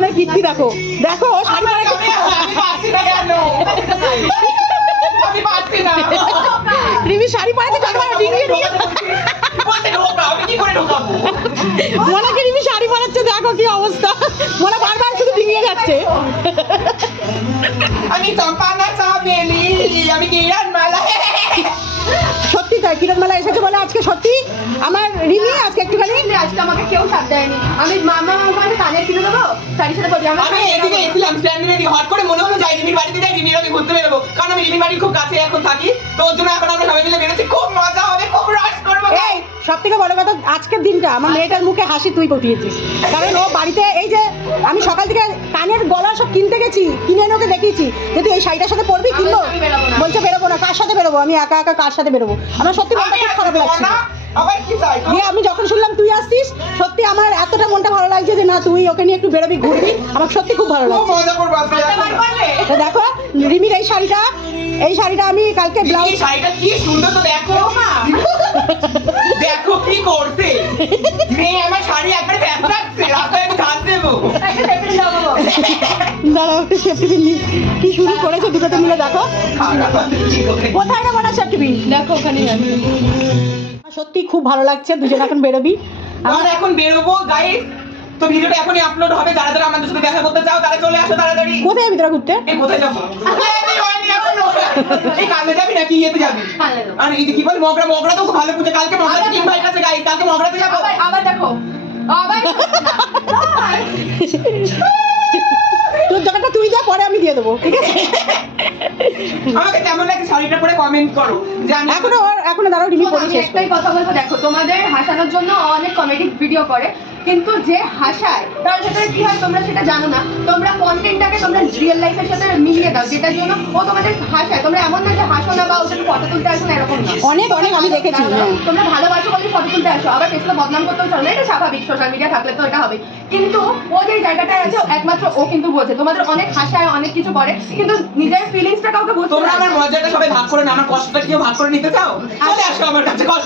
দুজনের কীর্তি দেখো। দেখো শাড়ি পরে রিমি শাড়ি পরে মোনাকে রিমি শাড়ি পরাচ্ছে দেখো কি অবস্থা। মোনা বারবার শুধু ডিঙিয়ে যাচ্ছে। আমি চম্পানা আমি কিরণ মালা। সত্যি তাই কিরণমালা এসেছে বলে আজকে সত্যি? আমার রিমি আজকে একটুখানি? আজকে আমাকে কেউ সাথ দেয়নি। আমি মামা কানের কিনে দেবো সাথে আমি এদিকে এসেছিলাম স্ট্যান্ডে এদিকে হট করে মনে হলো যাই রিমির বাড়িতে যাই রিমির আমি ঘুরতে বেরোবো। কারণ আমি রিমির বাড়ির খুব কাছে এখন থাকি তো ওর জন্য এখন আমরা সবাই মিলে বেরোচ্ছি। খুব মজা হবে খুব রস করব এই সব থেকে বড় কথা আজকের দিনটা আমার মেয়েটার মুখে হাসি তুই ফুটিয়েছিস কারণ ও বাড়িতে এই যে আমি সকাল থেকে কানের গলা সব কিনতে গেছি কিনে এনে ওকে দেখিয়েছি যে তুই এই শাড়িটার সাথে পরবি কিনবো। বলছে বেরোবো না কার সাথে বেরোবো? আমি একা একা কার সাথে বেরোবো? আমার সত্যি মনটা খুব খারাপ না। আবার কি চাই দিয়ে আমি যখন শুনলাম তুই আসছিস সত্যি আমার এতটা মনটা ভালো লাগছে যে না তুই ওকে নিয়ে একটু বেরোবি ঘুরবি আমার সত্যি খুব ভালো লাগছে। মজা করব আজকে তো দেখো রিমির এই শাড়িটা এই শাড়িটা আমি কালকে ব্লাউজ শাড়িটা কি সুন্দর তো দেখো। দেখো কি করছে। মেয়ে আমার শাড়ি একবার রাখছে রাস্তায় ধার দেবো। দাঁড়াও একটু সেফটি পিন কি শুরু করেছে দুটোতে মিলে দেখো। কোথায় রে বড় সেফটি পিন দেখো ওখানে সত্যি খুব ভালো লাগছে দুজন এখন বেরোবি। আমরা এখন বেরোবো গাইস তো ভিডিওটা এখনই আপলোড হবে যারা যারা আমাদের সাথে দেখা করতে চাও তারা চলে আসো তাড়াতাড়ি। কোথায় যাবি তোরা ঘুরতে? এই কোথায় যাব? এই হয়নি এখনও। এই কালকে যাবি নাকি ইয়েতে যাবি? আর এই যে কি বল মগরা মগরা তো খুব ভালো পুজো কালকে মগরা তিন ভাই কাছে গাইস কালকে মগরাতে যাব। আবার আবার দেখো। আবার তোর জায়গাটা তুই যা পরে আমি দিয়ে দেবো ঠিক আছে? আমাকে কেমন লাগে শাড়িটা পরে কমেন্ট করো। এখনও এখনও দাঁড়াও রিমি করে পরে শেষ একটাই কথা বলব দেখো তোমাদের হাসানোর জন্য অনেক কমেডি ভিডিও করে। কিন্তু যে হাসায় তার ভেতরে কি হয় তোমরা সেটা জানো না। তোমরা কন্টেন্টটাকে তোমরা রিয়েল লাইফের সাথে মিলিয়ে দাও যেটার জন্য ও তোমাদের হাসায়। তোমরা এমন না যে হাসো না বা ওদের ফটো তুলতে আসো না এরকম না। অনেক অনেক আমি দেখেছি। হ্যাঁ। তোমরা ভালোবাসো বলে ফটো তুলতে আসো আবার ফেসবুকে বদনাম করতেও চাও না এটা স্বাভাবিক সোশ্যাল মিডিয়া থাকলে তো এটা হবে। কিন্তু ও যে জায়গাটায় আছে একমাত্র ও কিন্তু বোঝে। তোমাদের অনেক হাসায় অনেক কিছু করে কিন্তু নিজের ফিলিংসটা কাউকে বুঝতে তোমরা আমার মজাটা সবাই ভাগ করে না আমার কষ্টটা কেউ ভাগ করে নিতে চাও? চলে আসো আমার গাইস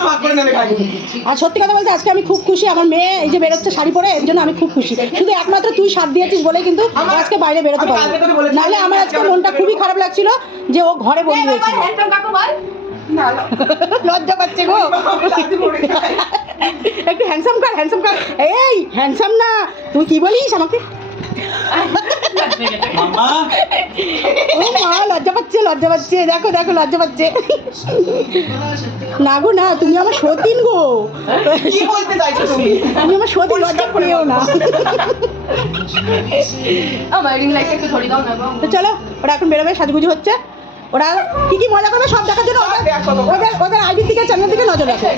আর সত্যি কথা বলতে আজকে আমি খুব খুশি আমার মেয়ে এই যে বেরোচ্ছে শাড়ি পরে এর জন্য আমি খুব খুশি। শুধু একমাত্র তুই সাথ দিয়েছিস বলে কিন্তু আজকে বাইরে বেরোতে আমি পারব নাহলে আমার আজকে মনটা খুবই খারাপ লাগছিল যে ও ঘরে বন্দি হয়েছিল। না লজ্জা পাচ্ছে গো। একটু হ্যান্ডসাম কর হ্যান্ডসাম কর। এই হ্যান্ডসাম না। তুই কি বলিস আমাকে? লজ্জা পাচ্ছে লজ্জা পাচ্ছে। দেখো দেখো লজ্জা পাচ্ছে। না গো না তুমি আমার সতীন গো। কি বলতে চাইছো তুমি? আমার সতীন লজ্জা পেও না। চলো ওরা এখন বেরোবে সাজগুজি হচ্ছে। ওরা কি কি মজা করবে সব দেখার জন্য? ওদের ওদের ওদের আইডির দিকে চ্যানেল দিকে নজর রাখো।